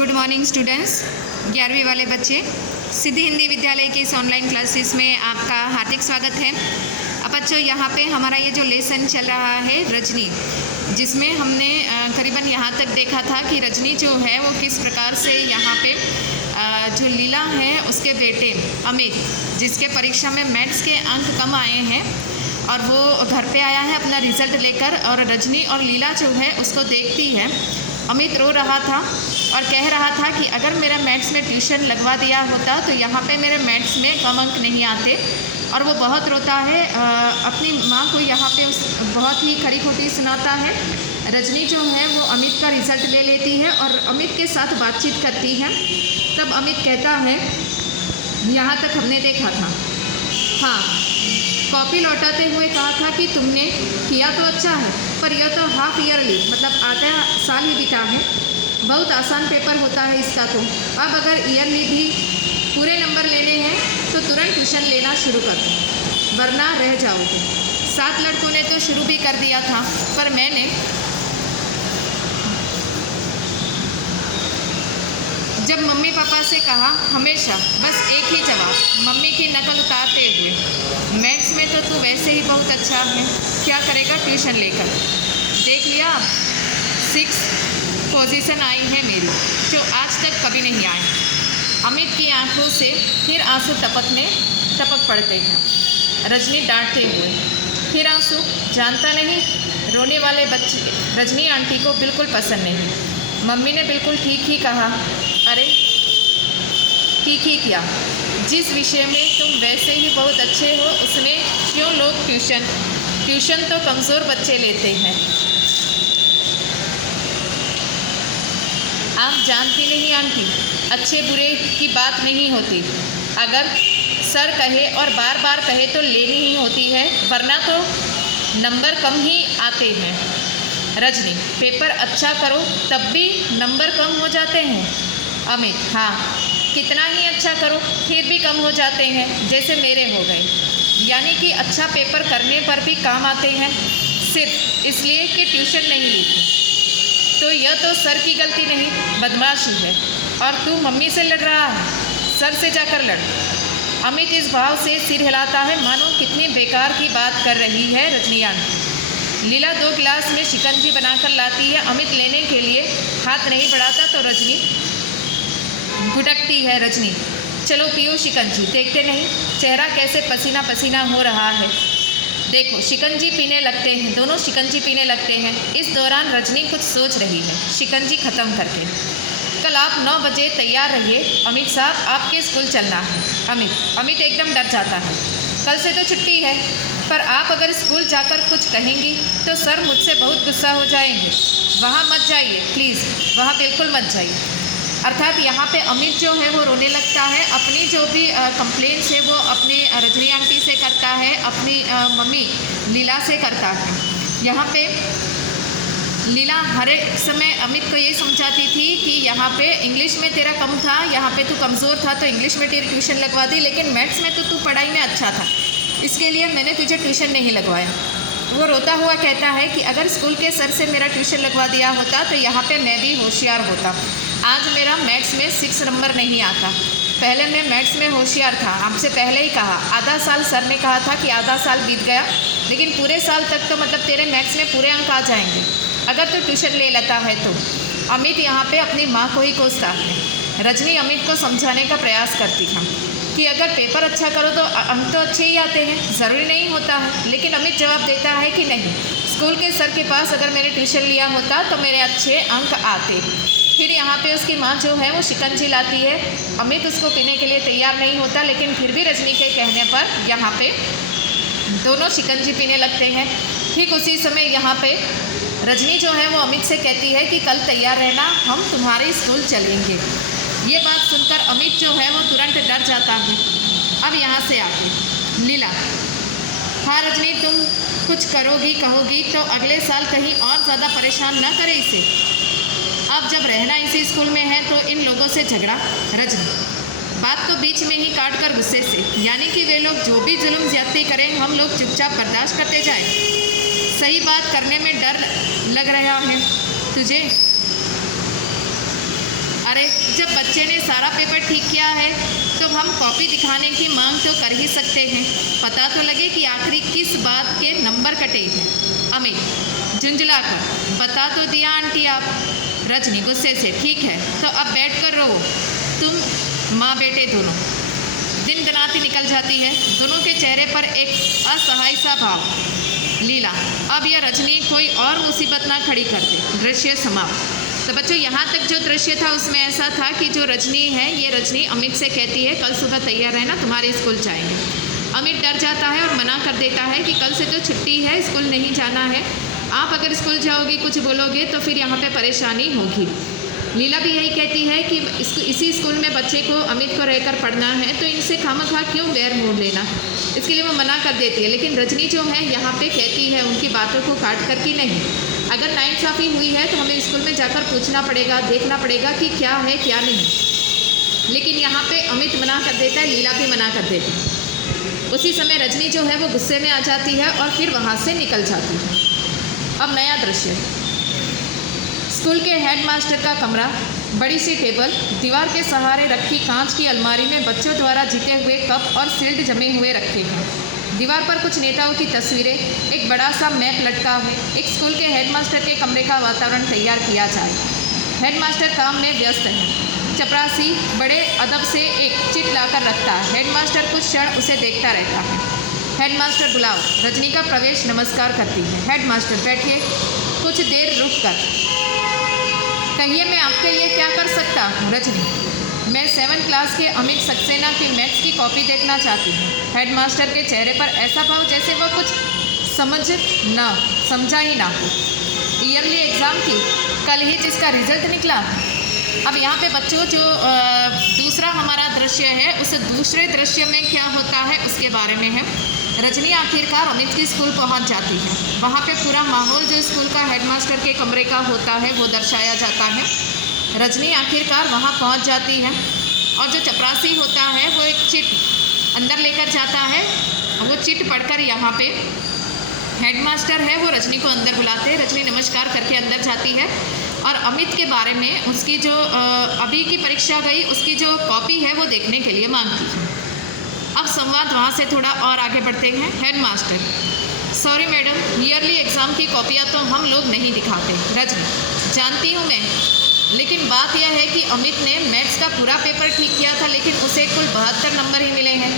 Good morning students. 11वीं वाले बच्चे, सिद्धि हिंदी विद्यालय की इस ऑनलाइन क्लासेस में आपका हार्दिक स्वागत है। अब बच्चों, यहाँ पे हमारा ये जो लेसन चल रहा है रजनी, जिसमें हमने करीबन यहाँ तक देखा था कि रजनी जो है वो किस प्रकार से यहाँ पे जो लीला है उसके बेटे अमित, जिसके परीक्षा में मैथ्स के अंक कम आए हैं और वो घर पे आया है अपना रिज़ल्ट लेकर, और रजनी और लीला जो है उसको देखती है। अमित रो रहा था और कह रहा था कि अगर मेरा मैथ्स में ट्यूशन लगवा दिया होता तो यहाँ पे मेरे मैथ्स में कम अंक नहीं आते। और वो बहुत रोता है, अपनी माँ को यहाँ पे बहुत ही खरी खोटी सुनाता है। रजनी जो है वो अमित का रिज़ल्ट ले लेती है और अमित के साथ बातचीत करती है। तब अमित कहता है, यहाँ तक हमने देखा था, हाँ, कॉपी लौटाते हुए कहा था कि तुमने किया तो अच्छा है, पर यह तो हाफ ईयरली मतलब आधा साल ही बीता है, बहुत आसान पेपर होता है इसका। तो अब अगर ईयरली भी पूरे नंबर लेने हैं तो तुरंत ट्यूशन लेना शुरू कर दो, वरना रह जाओगे। 7 लड़कों ने तो शुरू भी कर दिया था, पर मैंने जब मम्मी पापा से कहा, हमेशा बस एक ही जवाब, मम्मी की नकल उतारते हुए, मैथ्स में तो तू वैसे ही बहुत अच्छा है, क्या करेगा ट्यूशन लेकर। देख लिया, अब 6 पोजीशन आई है मेरी, जो आज तक कभी नहीं आई। अमित की आंखों से फिर आंसू टपक पड़ते हैं। रजनी डांटते हुए, फिर आंसू, जानता नहीं, रोने वाले बच्चे रजनी आंटी को बिल्कुल पसंद नहीं। मम्मी ने बिल्कुल ठीक ही कहा। अरे ठीक ही क्या, जिस विषय में तुम वैसे ही बहुत अच्छे हो उसमें क्यों लोग ट्यूशन तो कमज़ोर बच्चे लेते हैं। आप जानती नहीं आंटी, अच्छे बुरे की बात नहीं होती, अगर सर कहे और बार बार कहे तो लेनी ही होती है, वरना तो नंबर कम ही आते हैं। रजनी, पेपर अच्छा करो तब भी नंबर कम हो जाते हैं। अमित, हाँ, कितना ही अच्छा करो फिर भी कम हो जाते हैं, जैसे मेरे हो गए। यानी कि अच्छा पेपर करने पर भी काम आते हैं, सिर्फ इसलिए कि ट्यूशन नहीं ली थी। तो यह तो सर की गलती नहीं, बदमाशी है। और तू मम्मी से लड़ रहा है, सर से जाकर लड़। अमित इस भाव से सिर हिलाता है मानो कितनी बेकार की बात कर रही है रजनी आंटी। लीला 2 गिलास में शिकंजी बनाकर लाती है। अमित लेने के लिए हाथ नहीं बढ़ाता तो रजनी भुटकती है। रजनी, चलो पियो शिकंजी, देखते नहीं चेहरा कैसे पसीना पसीना हो रहा है। देखो, शिकंजी पीने लगते हैं, दोनों शिकंजी पीने लगते हैं। इस दौरान रजनी कुछ सोच रही है, शिकंजी ख़त्म करके। कल आप 9 बजे तैयार रहिए, अमित साहब आपके स्कूल चलना है। अमित एकदम डर जाता है। कल से तो छुट्टी है, पर आप अगर स्कूल जाकर कुछ कहेंगी तो सर मुझसे बहुत गुस्सा हो जाएंगे। वहाँ मत जाइए प्लीज़, वहाँ बिल्कुल मत जाइए। अर्थात यहाँ पे अमित जो है वो रोने लगता है। अपनी जो भी कंप्लेंट्स है वो अपनी रजनी आंटी से करता है, अपनी मम्मी लीला से करता है। यहाँ पे लीला हर एक समय अमित को ये समझाती थी कि यहाँ पे इंग्लिश में तेरा कम था, यहाँ पे तू कमज़ोर था तो इंग्लिश में तेरी ट्यूशन लगवा दी, लेकिन मैथ्स में तो तू पढ़ाई में अच्छा था, इसके लिए मैंने तुझे ट्यूशन नहीं लगवाया। वो रोता हुआ कहता है कि अगर स्कूल के सर से मेरा ट्यूशन लगवा दिया होता तो यहाँ पे मैं भी होशियार होता। आज मेरा मैथ्स में 6 नंबर नहीं आता। पहले मैं मैथ्स में होशियार था, आपसे पहले ही कहा। आधा साल सर ने कहा था कि आधा साल बीत गया, लेकिन पूरे साल तक तो मतलब तेरे मैथ्स में पूरे अंक आ जाएंगे अगर तू ट्यूशन ले लेता है तो। अमित यहाँ पे अपनी माँ को ही कोसता है। रजनी अमित को समझाने का प्रयास करती है कि अगर पेपर अच्छा करो तो अंक तो अच्छे ही आते हैं, ज़रूरी नहीं होता है। लेकिन अमित जवाब देता है कि नहीं, स्कूल के सर के पास अगर मैंने ट्यूशन लिया होता तो मेरे अच्छे अंक आते। फिर यहाँ पे उसकी माँ जो है वो शिकंजी लाती है। अमित उसको पीने के लिए तैयार नहीं होता, लेकिन फिर भी रजनी के कहने पर यहाँ पे दोनों शिकंजी पीने लगते हैं। ठीक उसी समय यहाँ पे रजनी जो है वो अमित से कहती है कि कल तैयार रहना, हम तुम्हारे स्कूल चलेंगे। ये बात सुनकर अमित जो है वो तुरंत डर जाता है। अब यहाँ से आके लीला, हाँ रजनी, तुम कुछ करोगी कहोगी तो अगले साल कहीं और ज़्यादा परेशान न करे इसे। अब जब रहना इसी स्कूल में है तो इन लोगों से झगड़ा। रजनी, बात को बीच में ही काट कर गुस्से से, यानी कि वे लोग जो भी जुल्म ज्यादती करें हम लोग चुपचाप बर्दाश्त करते जाएं। सही बात करने में डर लग रहा है तुझे। अरे जब बच्चे ने सारा पेपर ठीक किया है तो हम कॉपी दिखाने की मांग तो कर ही सकते हैं, पता तो लगे कि आखिरी किस बात के नंबर कटे हैं। अमित झुंझलाकर, बता तो दिया आंटी आप। रजनी गुस्से से, ठीक है तो अब बैठ कर रो, तुम माँ बेटे दोनों। दिन गनाती निकल जाती है, दोनों के चेहरे पर एक असहाय सा भाव। लीला, अब यह रजनी कोई और मुसीबत ना खड़ी कर दे। दृश्य समाप्त। तो बच्चों यहाँ तक जो दृश्य था उसमें ऐसा था कि जो रजनी है, ये रजनी अमित से कहती है कल सुबह तैयार रहना, तुम्हारे स्कूल जाएंगे। अमित डर जाता है और मना कर देता है कि कल से तो छुट्टी है, स्कूल नहीं जाना है। आप अगर स्कूल जाओगी कुछ बोलोगे तो फिर यहाँ पे परेशानी होगी। लीला भी यही कहती है कि इसी स्कूल में बच्चे को अमित को रहकर पढ़ना है, तो इनसे खामखा क्यों बैर मोड़ लेना, इसके लिए वो मना कर देती है। लेकिन रजनी जो है यहाँ पे कहती है उनकी बातों को काट कर कि नहीं, अगर नाइंसाफ़ी हुई है तो हमें स्कूल में जाकर पूछना पड़ेगा, देखना पड़ेगा कि क्या है क्या नहीं। लेकिन यहाँ पे अमित मना कर देता है, लीला भी मना कर देती है। उसी समय रजनी जो है वो गुस्से में आ जाती है और फिर वहाँ से निकल जाती है। अब नया दृश्य, स्कूल के हेडमास्टर का कमरा, बड़ी सी टेबल, दीवार के सहारे रखी कांच की अलमारी में बच्चों द्वारा जीते हुए कप और सिल्ड जमे हुए रखे हैं। दीवार पर कुछ नेताओं की तस्वीरें, एक बड़ा सा मैप लटका है। एक स्कूल के हेडमास्टर के कमरे का वातावरण तैयार किया जाए। हेडमास्टर काम में व्यस्त है। चपरासी बड़े अदब से एक चिट लाकर रखता है। हेडमास्टर कुछ क्षण उसे देखता रहता है। हेडमास्टर बुलाओ। रजनी का प्रवेश नमस्कार करती है। हेडमास्टर बैठिए, कुछ देर रुक कर कहिए मैं आपके लिए क्या कर सकता हूँ। रजनी, मैं 7th क्लास के अमित सक्सेना की मैथ्स की कॉपी देखना चाहती हूँ। हेडमास्टर के चेहरे पर ऐसा भाव जैसे वह कुछ समझा ही ना हो। ईयरली एग्ज़ाम की कल ही जिसका रिजल्ट निकला। अब यहाँ पे बच्चों जो दूसरा हमारा दृश्य है, उस दूसरे दृश्य में क्या होता है उसके बारे में है। रजनी आखिरकार अमित की स्कूल पहुँच जाती है। वहाँ पे पूरा माहौल जो स्कूल का हेडमास्टर के कमरे का होता है वो दर्शाया जाता है। रजनी आखिरकार वहाँ पहुँच जाती है और जो चपरासी होता है वो एक चिट अंदर लेकर जाता है। वो चिट पढ़कर यहाँ पे हेडमास्टर है वो रजनी को अंदर बुलाते हैं। रजनी नमस्कार करके अंदर जाती है और अमित के बारे में उसकी जो अभी की परीक्षा गई उसकी जो कॉपी है वो देखने के लिए मांगती है। अब संवाद वहाँ से थोड़ा और आगे बढ़ते हैं। Headmaster, sorry madam, yearly exam की कॉपियाँ तो हम लोग नहीं दिखाते। रजनी, जानती हूँ मैं, लेकिन बात यह है कि अमित ने मैथ्स का पूरा पेपर ठीक किया था, लेकिन उसे कुल 72 नंबर ही मिले हैं।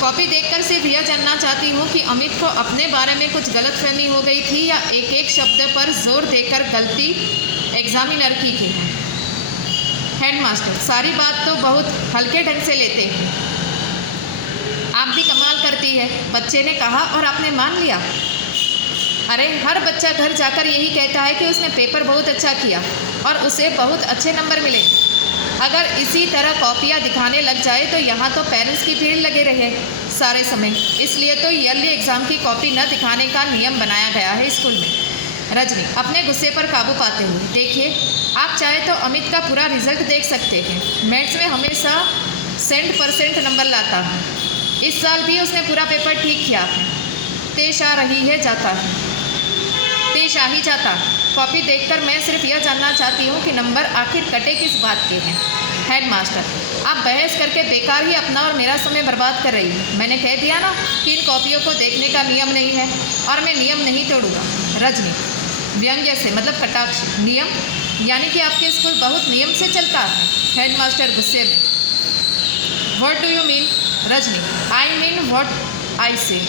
कॉपी देखकर सिर्फ यह जानना चाहती हूँ कि अमित को अपने बारे में कुछ गलतफहमी हो गई थी या एक एक शब्द पर जोर देकर गलती एग्जामिनर की है। हेडमास्टर, सारी बात तो बहुत हल्के ढंग से लेते हैं। आप भी कमाल करती है, बच्चे ने कहा और आपने मान लिया। अरे हर बच्चा घर जाकर यही कहता है कि उसने पेपर बहुत अच्छा किया और उसे बहुत अच्छे नंबर मिले। अगर इसी तरह कॉपियाँ दिखाने लग जाए तो यहाँ तो पेरेंट्स की भीड़ लगे रहे सारे समय। इसलिए तो ईयरली एग्ज़ाम की कॉपी न दिखाने का नियम बनाया गया है स्कूल में। रजनी, अपने गुस्से पर काबू पाते हुए, देखिए आप चाहे तो अमित का पूरा रिजल्ट देख सकते हैं। मैथ्स में हमेशा 100% नंबर लाता है। इस साल भी उसने पूरा पेपर ठीक किया है। पेश आ रही है जाता है, पेश आ ही जाता। कॉपी देखकर मैं सिर्फ यह जानना चाहती हूँ कि नंबर आखिर कटे किस बात के हैं। हेडमास्टर, आप बहस करके बेकार ही अपना और मेरा समय बर्बाद कर रही हैं। मैंने कह दिया ना कि इन कॉपियों को देखने का नियम नहीं है और मैं नियम नहीं तोड़ूंगा। रजनी, व्यंग्य से मतलब कटाक्ष, नियम यानी कि आपके स्कूल बहुत नियम से चलता है। हेडमास्टर गुस्से में, what do you mean? Rajni, I mean what I से।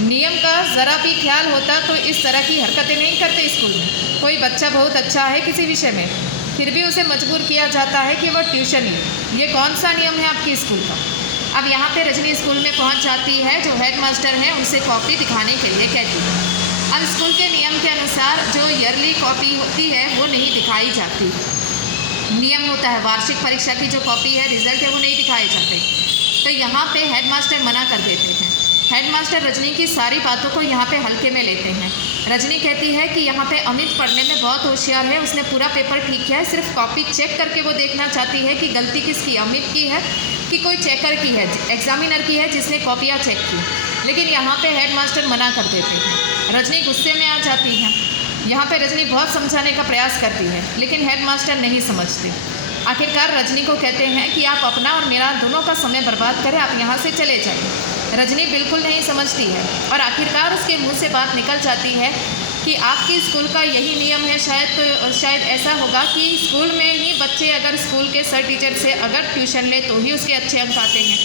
नियम का ज़रा भी ख्याल होता तो इस तरह की हरकतें नहीं करते स्कूल में। कोई बच्चा बहुत अच्छा है किसी विषय में, फिर भी उसे मजबूर किया जाता है कि वह ट्यूशन ले। ये कौन सा नियम है आपके स्कूल का? अब यहाँ पे रजनी स्कूल में पहुँच जाती है। जो हेडमास्टर है उनसे कॉपी दिखाने के लिए कहती है। अब स्कूल के नियम के अनुसार जो ईयरली कॉपी होती है वो नहीं दिखाई जाती। नियम होता है वार्षिक परीक्षा की जो कॉपी है, रिजल्ट है, वो नहीं दिखाए जाते। तो यहाँ पे हेडमास्टर मना कर देते हैं। हेडमास्टर रजनी की सारी बातों को यहाँ पे हल्के में लेते हैं। रजनी कहती है कि यहाँ पे अमित पढ़ने में बहुत होशियार है, उसने पूरा पेपर ठीक किया है, सिर्फ कॉपी चेक करके वो देखना चाहती है कि गलती किसकी, अमित की है कि कोई चेकर की है, एग्जामिनर की है जिसने कॉपियाँ चेक की। लेकिन यहाँ पे हेडमास्टर मना कर देते हैं। रजनी गुस्से में आ जाती है। यहाँ पे रजनी बहुत समझाने का प्रयास करती है, लेकिन हेडमास्टर नहीं समझते। आखिरकार रजनी को कहते हैं कि आप अपना और मेरा दोनों का समय बर्बाद करें, आप यहाँ से चले जाइए। रजनी बिल्कुल नहीं समझती है और आखिरकार उसके मुंह से बात निकल जाती है कि आपके स्कूल का यही नियम है। शायद ऐसा होगा कि स्कूल में ही बच्चे अगर स्कूल के सर टीचर से अगर ट्यूशन ले तो ही उसके अच्छे अंक आते हैं।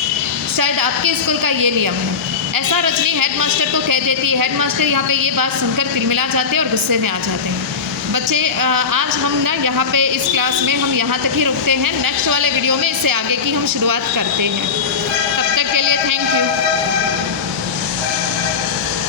शायद आपके स्कूल का ये नियम है। ऐसा रजनी हेडमास्टर को कह देती है। हेडमास्टर यहाँ पे ये बात सुनकर तिलमिला जाते हैं और गुस्से में आ जाते हैं। बच्चे आज हम ना यहाँ पे इस क्लास में हम यहाँ तक ही रुकते हैं। नेक्स्ट वाले वीडियो में इससे आगे की हम शुरुआत करते हैं। तब तक के लिए थैंक यू।